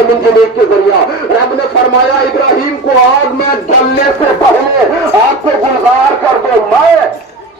ہے منجنیق کے ذریعہ۔ رب نے فرمایا ابراہیم کو آگ میں ڈلنے سے پہلے آپ کو گلزار کر دو، میں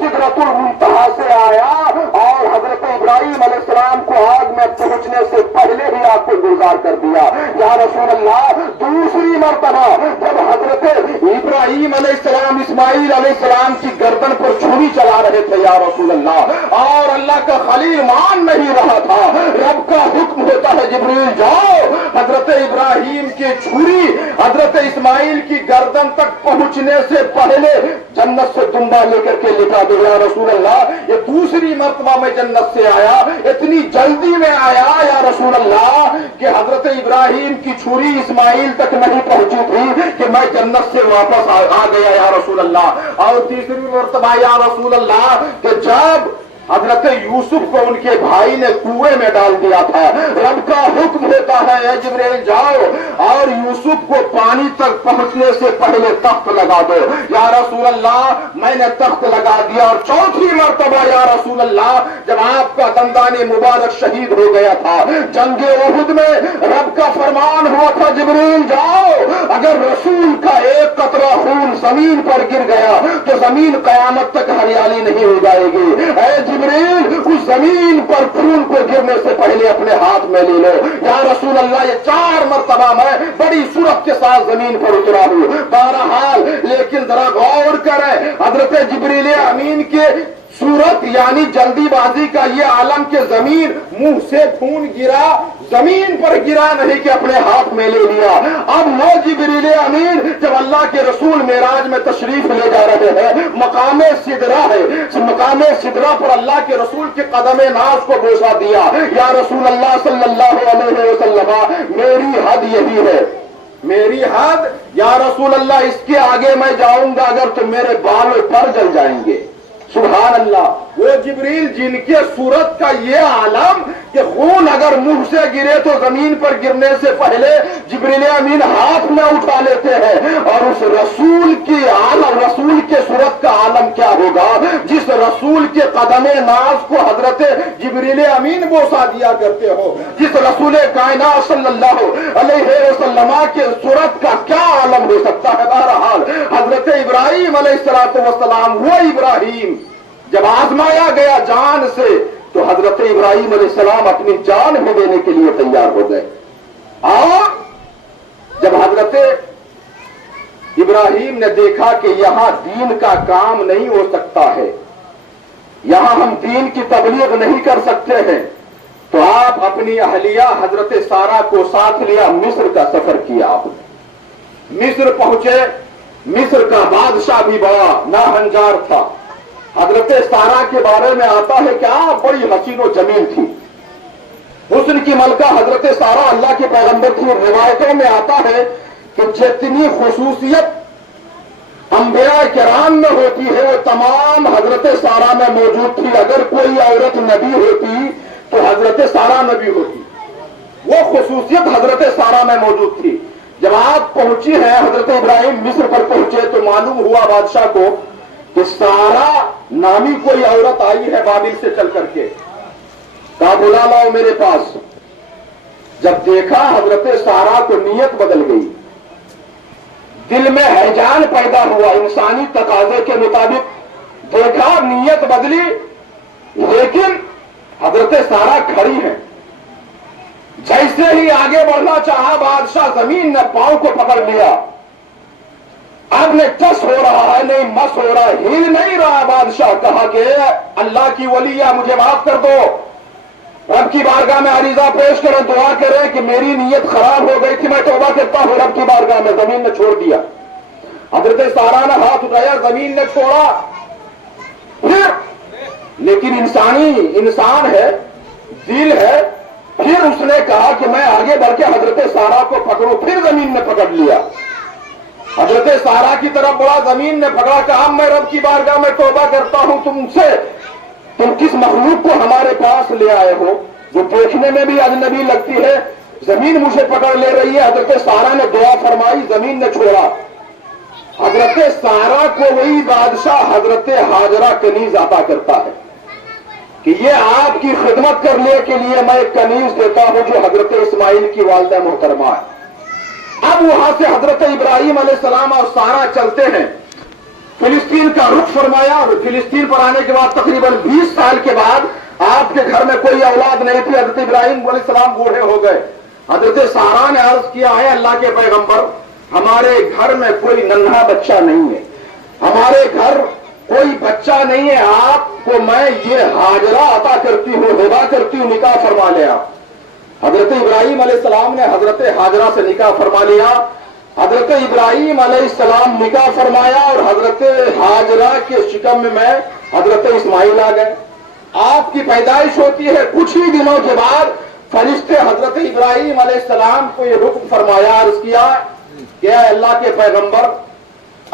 سدرۃ المنتہا سے آیا اور حضرت ابراہیم علیہ السلام کو آگ میں پہنچنے سے پہلے ہی آپ کو گلزار کر دیا۔ یا رسول اللہ، دوسری مرتبہ جب حضرت ابراہیم علیہ السلام اسماعیل علیہ السلام کی گردن پر چھری چلا رہے تھے یا رسول اللہ، اور اللہ کا خلیل مان نہیں رہا تھا، رب کا حکم ہوتا ہے جبریل جاؤ حضرت ابراہیم کی چھری حضرت اسماعیل کی گردن تک پہنچنے سے پہلے جنت سے دمبا لے کر کے لٹا دو یا رسول اللہ۔ یہ دوسری مرتبہ میں جنت سے آیا، اتنی جلدی میں آیا یا رسول اللہ کہ حضرت ابراہیم کی چھری اسماعیل تک نہیں پہنچی تھی کہ میں جنت سے واپس آ گیا یا رسول اللہ۔ اور تیسری مرتبہ یا رسول اللہ کہ جب حضرت یوسف کو ان کے بھائی نے کنویں میں ڈال دیا تھا، رب کا حکم ہوتا ہے اے جبریل جاؤ اور یوسف کو پانی تک پہنچنے سے پہلے تخت لگا دو یا رسول اللہ۔ میں نے تخت لگا دیا، اور چوتھی مرتبہ یا رسول اللہ جب آپ کا دندان مبارک شہید ہو گیا تھا جنگ احد میں، رب کا فرمان ہوا تھا جبریل جاؤ، اگر رسول کا ایک قطرہ خون زمین پر گر گیا تو زمین قیامت تک ہریالی نہیں ہو جائے گی، اے جبریل اس زمین پر خون کو گرنے سے پہلے اپنے ہاتھ میں لے لو یا رسول اللہ۔ یہ 4 مرتبہ میں بڑی صورت کے ساتھ زمین پر اترا ہوں۔ بہرحال لیکن ذرا غور کریں، حضرت جبریل امین کے صورت یعنی جلدی بازی کا یہ عالم کہ زمین منہ سے خون گرا، زمین پر گرا نہیں کہ اپنے ہاتھ میں لے لیا۔ اب وہ جبریل امین جب اللہ کے رسول معراج میں تشریف لے جا رہے ہیں، مقام سدرہ ہے، مقام سدرہ پر اللہ کے رسول کے قدم ناز کو بوسا دیا، یا رسول اللہ صلی اللہ علیہ وسلم میری حد یہی ہے، میری حد یا رسول اللہ، اس کے آگے میں جاؤں گا اگر تو میرے بال و پر جل جائیں گے۔ سبحان اللہ، وہ جبریل جن کے صورت کا یہ عالم کہ خون اگر منہ سے گرے تو زمین پر گرنے سے پہلے جبریل امین ہاتھ میں اٹھا لیتے ہیں، اور اس رسول کی عالم، رسول کے صورت کا عالم کیا ہوگا جس رسول کے قدم ناز کو حضرت جبریل امین بوسا دیا کرتے ہو، جس رسول کائنات صلی اللہ علیہ وسلم کے صورت کا کیا عالم ہو سکتا ہے۔ بہرحال حضرت ابراہیم علیہ السلام، وہ ابراہیم جب آزمایا گیا جان سے تو حضرت ابراہیم علیہ السلام اپنی جان بھی دینے کے لیے تیار ہو گئے، اور جب حضرت ابراہیم نے دیکھا کہ یہاں دین کا کام نہیں ہو سکتا ہے، یہاں ہم دین کی تبلیغ نہیں کر سکتے ہیں، تو آپ اپنی اہلیہ حضرت سارہ کو ساتھ لیا، مصر کا سفر کیا۔ آپ نے مصر پہنچے، مصر کا بادشاہ بھی بڑا ناہنجار تھا۔ حضرت سارہ کے بارے میں آتا ہے کہ آپ بڑی حسین و جمیل تھی، حسن کی ملکہ حضرت سارہ اللہ کے پیغمبر کی روایتوں میں آتا ہے کہ جتنی خصوصیت انبیاء کرام میں ہوتی ہے وہ تمام حضرت سارہ میں موجود تھی۔ اگر کوئی عورت نبی ہوتی تو حضرت سارہ نبی ہوتی، وہ خصوصیت حضرت سارہ میں موجود تھی۔ جب آپ پہنچی ہیں حضرت ابراہیم مصر پر پہنچے تو معلوم ہوا بادشاہ کو کہ سارہ نامی کوئی عورت آئی ہے بابل سے چل کر کے، کہا بلا لاؤ میرے پاس۔ جب دیکھا حضرت سارہ کو نیت بدل گئی، دل میں ہیجان پیدا ہوا، انسانی تقاضے کے مطابق دیکھا نیت بدلی، لیکن حضرت سارہ کھڑی ہیں۔ جیسے ہی آگے بڑھنا چاہا بادشاہ زمین نے پاؤں کو پکڑ لیا، اب نے ٹس ہو رہا ہے نہیں مس ہو رہا ہے، ہل نہیں رہا۔ بادشاہ کہا کہ اللہ کی ولیہ مجھے معاف کر دو، رب کی بارگاہ میں عریضہ پیش کریں، دعا کریں کہ میری نیت خراب ہو گئی تھی، میں توبہ کرتا ہوں رب کی بارگاہ میں۔ زمین نے چھوڑ دیا، حضرت سارہ نے ہاتھ اٹھایا، زمین نے چھوڑا، پھر لیکن انسان ہے، دل ہے، پھر اس نے کہا کہ میں آگے بڑھ کے حضرت سارہ کو پکڑوں، پھر زمین نے پکڑ لیا۔ حضرت سارہ کی طرف بڑا، زمین نے پکڑا، کہا میں رب کی بارگاہ میں توبہ کرتا ہوں تم سے، تم کس مخلوق کو ہمارے پاس لے آئے ہو جو دیکھنے میں بھی اجنبی لگتی ہے، زمین مجھے پکڑ لے رہی ہے۔ حضرت سارہ نے دعا فرمائی، زمین نے چھوڑا۔ حضرت سارہ کو وہی بادشاہ حضرت ہاجرہ کنیز عطا کرتا ہے کہ یہ آپ کی خدمت کرنے کے لیے میں ایک کنیز دیتا ہوں جو حضرت اسماعیل کی والدہ محترمہ ہے۔ اب وہاں سے حضرت ابراہیم علیہ السلام اور سارا چلتے ہیں، فلسطین کا رخ فرمایا، اور فلسطین پر آنے کے بعد تقریباً 20 سال کے بعد آپ کے گھر میں کوئی اولاد نہیں تھی، حضرت ابراہیم علیہ السلام بوڑھے ہو گئے۔ حضرت سارا نے عرض کیا ہے اللہ کے پیغمبر، ہمارے گھر میں کوئی ننھا بچہ نہیں ہے، ہمارے گھر کوئی بچہ نہیں ہے، آپ کو میں یہ ہاجرہ عطا کرتی ہوں، ہبہ کرتی ہوں، نکاح فرما لے آپ۔ حضرت ابراہیم علیہ السلام نے حضرت ہاجرہ سے نکاح فرما لیا۔ حضرت ابراہیم علیہ السلام نکاح فرمایا اور حضرت ہاجرہ کے شکم میں حضرت اسماعیل آ گئے۔ آپ کی پیدائش ہوتی ہے، کچھ ہی دنوں کے بعد فرشتے حضرت ابراہیم علیہ السلام کو یہ حکم فرمایا، عرض کیا کہ اے اللہ کے پیغمبر،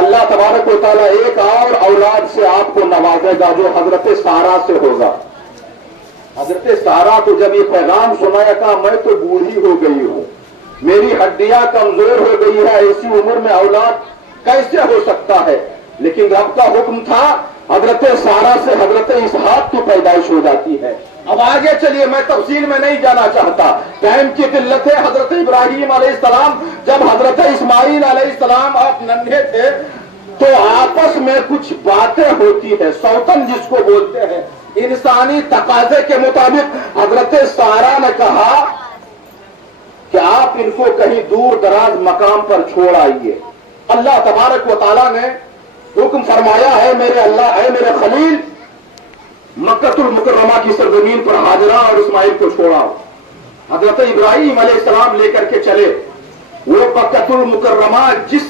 اللہ تبارک و تعالیٰ ایک اور اولاد سے آپ کو نوازے گا جو حضرت سارا سے ہوگا۔ حضرت سارا کو جب یہ پیغام سنایا، کہا میں تو بوڑھی ہو گئی ہوں، میری ہڈیاں کمزور ہو گئی ہے، ایسی عمر میں اولاد کیسے ہو سکتا ہے؟ لیکن رب کا حکم تھا، حضرت سارا سے حضرت اسحاق کی پیدائش ہو جاتی ہے۔ اب آگے چلیے، میں تفصیل میں نہیں جانا چاہتا، ٹائم کی قلت ہے۔ حضرت ابراہیم علیہ السلام جب حضرت اسماعیل علیہ السلام آپ ننھے تھے تو آپس میں کچھ باتیں ہوتی ہے، سوتن جس کو بولتے ہیں، انسانی تقاضے کے مطابق حضرت سارا نے کہا کہ آپ ان کو کہیں دور دراز مقام پر چھوڑ آئیے۔ اللہ تبارک و تعالیٰ نے حکم فرمایا ہے میرے اللہ، اے میرے خلیل، مکۃ المکرمہ کی سرزمین پر ہاجرہ اور اسماعیل کو چھوڑا۔ حضرت ابراہیم علیہ السلام لے کر کے چلے۔ وہ مکۃ المکرمہ جس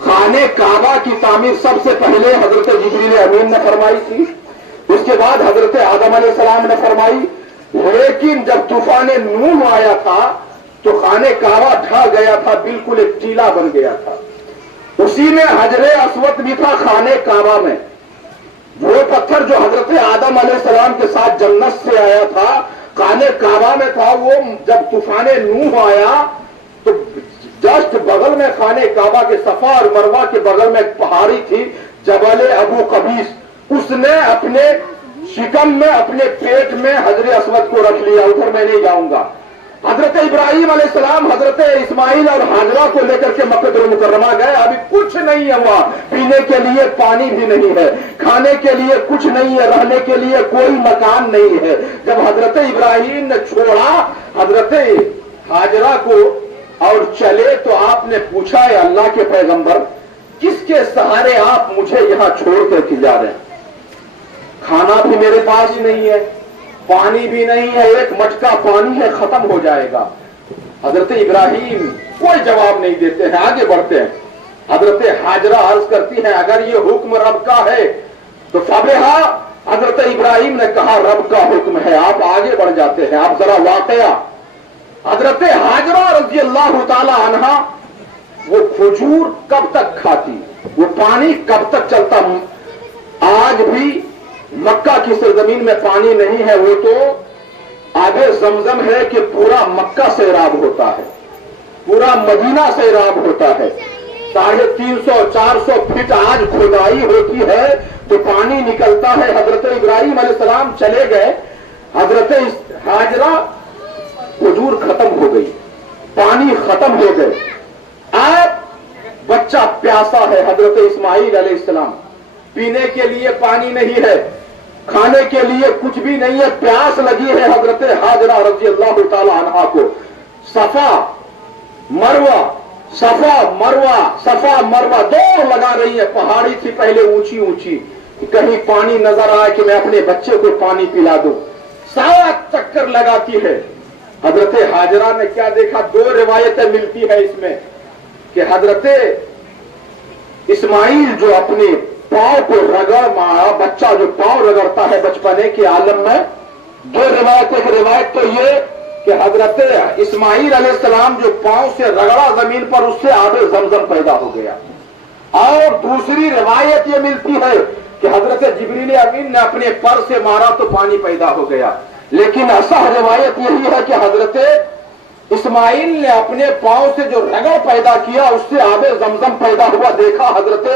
خانے کعبہ کی تعمیر سب سے پہلے حضرت جبریل امین نے فرمائی تھی، اس کے بعد حضرت آدم علیہ السلام نے فرمائی، لیکن جب طوفان نوح آیا تھا تو خانے کعبہ ڈھا گیا تھا، بالکل ایک ٹیلا بن گیا تھا۔ اسی میں حجر اسود بھی تھا خانے کعبہ میں۔ وہ پتھر جو حضرت آدم علیہ السلام کے ساتھ جنت سے آیا تھا خانے کعبہ میں تھا، وہ جب طوفان نوح آیا تو جسٹ بغل میں خانے کعبہ کے صفا اور مروہ کے بغل میں ایک پہاڑی تھی، جبل ابو قبیس، اس نے اپنے شکم میں، اپنے پیٹ میں حجر اسود کو رکھ لیا۔ ادھر میں نہیں جاؤں گا۔ حضرت ابراہیم علیہ السلام حضرت اسماعیل اور ہاجرہ کو لے کر کے مکہ المکرمہ گئے۔ ابھی کچھ نہیں ہوا، پینے کے لیے پانی بھی نہیں ہے، کھانے کے لیے کچھ نہیں ہے، رہنے کے لیے کوئی مکان نہیں ہے۔ جب حضرت ابراہیم نے چھوڑا حضرت ہاجرہ کو اور چلے تو آپ نے پوچھا، اے اللہ کے پیغمبر، کس کے سہارے آپ مجھے یہاں چھوڑ کر کے جا رہے ہیں؟ کھانا بھی میرے پاس ہی نہیں ہے، پانی بھی نہیں ہے، ایک مٹکا پانی ہے، ختم ہو جائے گا۔ حضرت ابراہیم کوئی جواب نہیں دیتے ہیں، آگے بڑھتے ہیں۔ حضرت ہاجرہ عرض کرتی ہیں، اگر یہ حکم رب کا ہے تو فبہا، حضرت ابراہیم نے کہا رب کا حکم ہے۔ آپ آگے بڑھ جاتے ہیں۔ آپ ذرا واقعہ، حضرت ہاجرہ رضی اللہ تعالی عنہا وہ کھجور کب تک کھاتی، وہ پانی کب تک چلتا؟ آج بھی مکہ کی سرزمین میں پانی نہیں ہے، وہ تو آب زمزم ہے کہ پورا مکہ سیراب ہوتا ہے، پورا مدینہ سیراب ہوتا ہے۔ 350-400 فٹ آج کھدائی ہوتی ہے تو پانی نکلتا ہے۔ حضرت ابراہیم علیہ السلام چلے گئے، حضرت ہاجرہ کھجور ختم ہو گئی، پانی ختم ہو گئے، اب بچہ پیاسا ہے۔ حضرت اسماعیل علیہ السلام، پینے کے لیے پانی نہیں ہے، کھانے کے لیے کچھ بھی نہیں ہے، پیاس لگی ہے حضرت ہاجرہ رضی اللہ تعالی عنہا کو۔ صفا مروہ، صفا مروہ، صفا مروہ دوڑ لگا رہی ہے۔ پہاڑی تھی پہلے اونچی اونچی، کہیں پانی نظر آئے کہ میں اپنے بچے کو پانی پلا دوں، 7 چکر لگاتی ہے۔ حضرت ہاجرہ نے کیا دیکھا؟ 2 روایتیں ملتی ہے اس میں کہ حضرت اسماعیل جو اپنے پاؤں کو رگڑ مارا، بچہ جو پاؤں رگڑتا ہے بچپنے کے عالم میں، 2 روایتیں۔ ایک روایت تو یہ کہ حضرت اسماعیل علیہ السلام جو پاؤں سے رگڑا زمین پر، اس سے آب زمزم پیدا ہو گیا، اور دوسری روایت یہ ملتی ہے کہ حضرت جبریل امین نے اپنے پر سے مارا تو پانی پیدا ہو گیا۔ لیکن اصح روایت یہی ہے کہ حضرت اسماعیل نے اپنے پاؤں سے جو رگڑ پیدا کیا، اس سے آب زمزم پیدا ہوا۔ دیکھا حضرت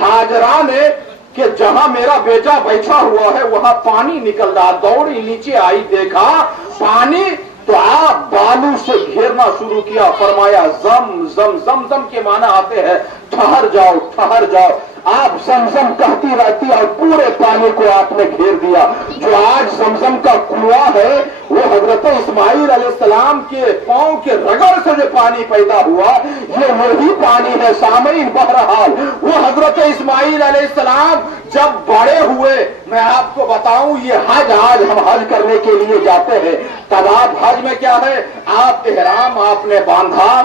ہاجرہ نے کہ جہاں میرا بیٹا بیٹھا ہوا ہے وہاں پانی نکل رہا، دوڑی نیچے آئی، دیکھا پانی، تو آپ بالو سے گھیرنا شروع کیا، فرمایا زم زم، زم زم کے معنی آتے ہیں ٹھہر جاؤ ٹھہر جاؤ، آپ زمزم کہتی رہتی اور پورے پانی کو آپ نے گھیر دیا۔ جو آج زمزم کا کنواں ہے وہ حضرت اسماعیل علیہ السلام کے پاؤں کے رگڑ سے جو پانی پیدا ہوا یہ وہی پانی ہے سامعین۔ بہرحال وہ حضرت اسماعیل علیہ السلام جب بڑے ہوئے، میں آپ کو بتاؤں یہ حج، آج ہم حج کرنے کے لیے جاتے ہیں، تب آپ حج میں کیا ہے، آپ احرام آپ نے باندھا،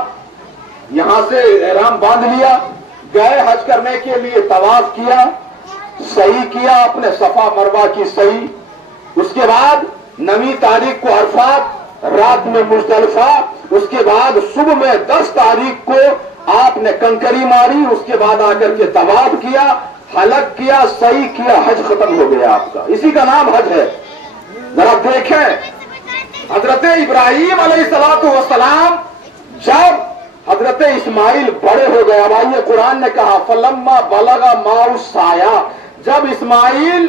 یہاں سے احرام باندھ لیا، گئے حج کرنے کے لیے، طواف کیا، صحیح کیا آپ نے، صفا مروہ کی صحیح، اس کے بعد 9 تاریخ کو عرفات، رات میں مزدلفہ، اس کے بعد صبح میں 10 تاریخ کو آپ نے کنکری ماری، اس کے بعد آ کر کے طواف کیا، حلق کیا، صحیح کیا، حج ختم ہو گیا آپ کا، اسی کا نام حج ہے۔ ذرا دیکھیں حضرت ابراہیم علیہ السلام جب حضرت اسماعیل بڑے ہو گئے، اب آئیے قرآن نے کہا فلما بلغ معه السعی، جب اسماعیل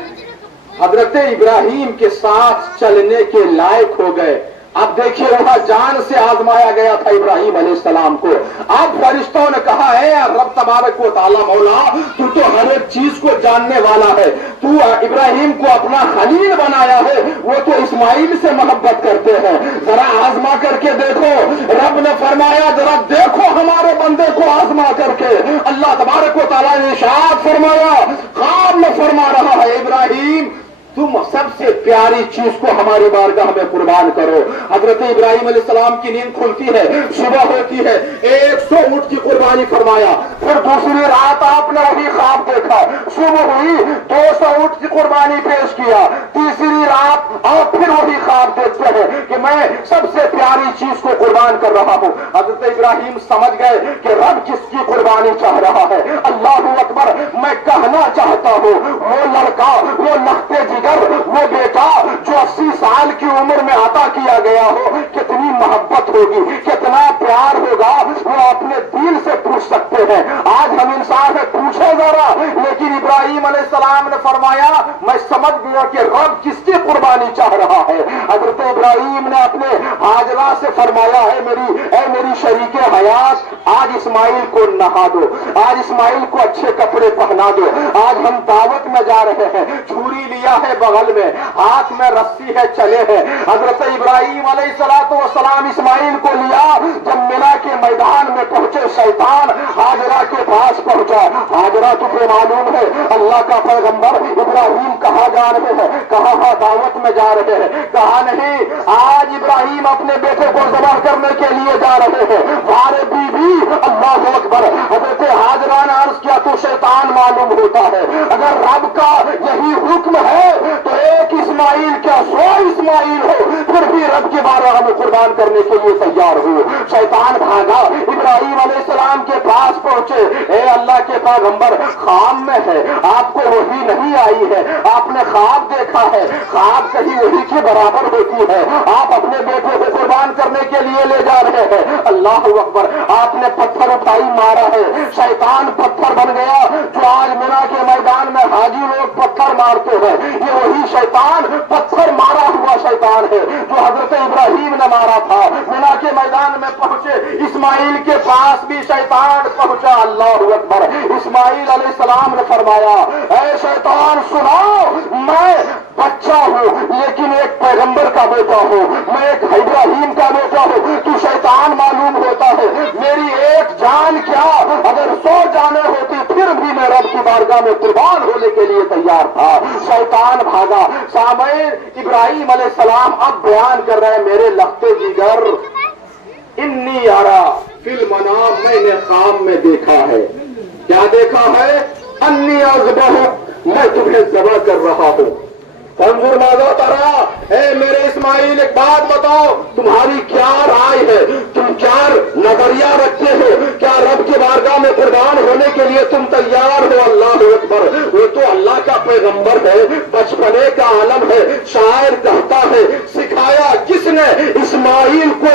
حضرت ابراہیم کے ساتھ چلنے کے لائق ہو گئے، اب دیکھیے وہاں جان سے آزمایا گیا تھا ابراہیم علیہ السلام کو، اب فرشتوں نے کہا ہے رب تبارک و تعالی مولا تو ہر ایک چیز کو جاننے والا ہے، تو ابراہیم کو اپنا خلیل بنایا ہے، وہ تو اسماعیل سے محبت کرتے ہیں، ذرا آزما کر کے دیکھو، رب نے فرمایا ذرا دیکھو ہمارے بندے کو آزما کر کے، اللہ تبارک و تعالی نے ارشاد فرمایا، خواب میں فرما رہا ہے ابراہیم تم سب سے پیاری چیز کو ہماری بارگاہ میں قربان کرو۔ حضرت ابراہیم علیہ السلام کی نیند کھلتی ہے، صبح ہوتی ہے، 100 اونٹ کی قربانی فرمایا، پھر دوسری رات آپ نے وہی خواب دیکھا، صبح ہوئی 200 اونٹ کی قربانی پیش کیا، تیسری رات آپ پھر وہی خواب دیکھتے ہیں کہ میں سب سے پیاری چیز کو قربان کر رہا ہوں۔ حضرت ابراہیم سمجھ گئے کہ رب کس کی قربانی چاہ رہا ہے، اللہ اکبر، میں کہنا چاہتا ہوں وہ لڑکا، وہ لختے وہ بیٹا جو 80 سال کی عمر میں عطا کیا گیا ہو، کتنی محبت ہوگی، کتنا پیار ہوگا، وہ اپنے دل سے پوچھ سکتے ہیں۔ آج ہم انسان سے پوچھے ذرا، لیکن ابراہیم علیہ السلام نے فرمایا میں سمجھ گیا کہ رب کس کی قربانی چاہ رہا ہے۔ حضرت ابراہیم نے اپنے ہاجرہ سے فرمایا ہے اے میری شریک حیات، آج اسماعیل کو نہا دو، آج اسماعیل کو اچھے کپڑے پہنا دو، آج ہم دعوت میں جا رہے ہیں، چھری لیا ہے بغل میں، ہاتھ میں رسی ہے، چلے ہیں۔ حضرت ابراہیم علیہ السلام اسماعیل کو لیا، جب مینا کے میدان میں پہنچے شیطان ہاجرہ کے پاس پہنچا۔ ہاجرہ تمہیں معلوم ہے اللہ کا پیغمبر ابراہیم کہاں جا رہے ہیں، کہاں دعوت میں جا رہے ہیں، کہا نہیں آج ابراہیم اپنے بیٹے کو ذبح کرنے کے لیے جا رہے ہیں، ہمارے بیوی، اللہ اکبر۔ حضرت ہاجرہ نے عرض کیا تو شیطان معلوم ہوتا ہے، اگر رب کا یہی حکم ہے تو ایک اسماعیل کیا 100 اسماعیل ہو پھر بھی رب کے بارگاہ میں قربان کرنے کے لیے تیار ہو۔ شیطان بھاگا، ابراہیم علیہ السلام کے پاس پہنچے، اے اللہ کے پیغمبر خواب میں ہے، آپ کو وحی نہیں آئی ہے، آپ نے خواب دیکھا ہے، خواب کہیں وحی کے برابر ہوتی ہے، آپ اپنے بیٹے کو قربان کرنے کے لیے لے جا رہے ہیں، اللہ اکبر، آپ نے پتھر اٹھائی مارا ہے، شیطان پتھر بن گیا، جو آج مینا کے میدان میں حاجی لوگ پتھر مارتے ہیں، یہ وہی شیطان پتھر مارا ہوا شیطان ہے جو حضرت ابراہیم نے مارا تھا۔ مینا کے میدان میں پہنچے، اسماعیل کے پاس بھی شیطان پہنچا، اللہ اکبر۔ اسماعیل علیہ السلام نے فرمایا اے شیطان سنو، میں بچہ ہوں لیکن ایک پیغمبر کا بیٹا ہوں، میں ایک ابراہیم کا بیٹا ہوں، تو شیطان معلوم ہوتا ہے، میری ایک جان کیا اگر 100 جانیں ہوتی پھر بھی میں رب کی بارگاہ میں قربان ہونے کے لیے تیار تھا۔ شیطان بھاگا۔ سامعین ابراہیم علیہ السلام اب بیان کر رہے ہیں میرے لختے جگر، انی ارا فی المنام، میں نے خواب میں دیکھا ہے، کیا دیکھا ہے، انی اذبح، میں تمہیں ذبح کر رہا ہوں۔ انظر ماذا ترى، اے میرے اسماعیل ایک بات بتاؤ، تمہاری کیا رائے ہے، تم کیا نظریہ رکھتے ہو، کیا رب کی بارگاہ میں قربان ہونے کے لیے تم تیار ہو؟ اللہ اکبر، وہ تو اللہ کا پیغمبر ہے، بچپنے کا عالم ہے، شاعر کہتا ہے سکھایا کس نے اسماعیل کو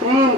3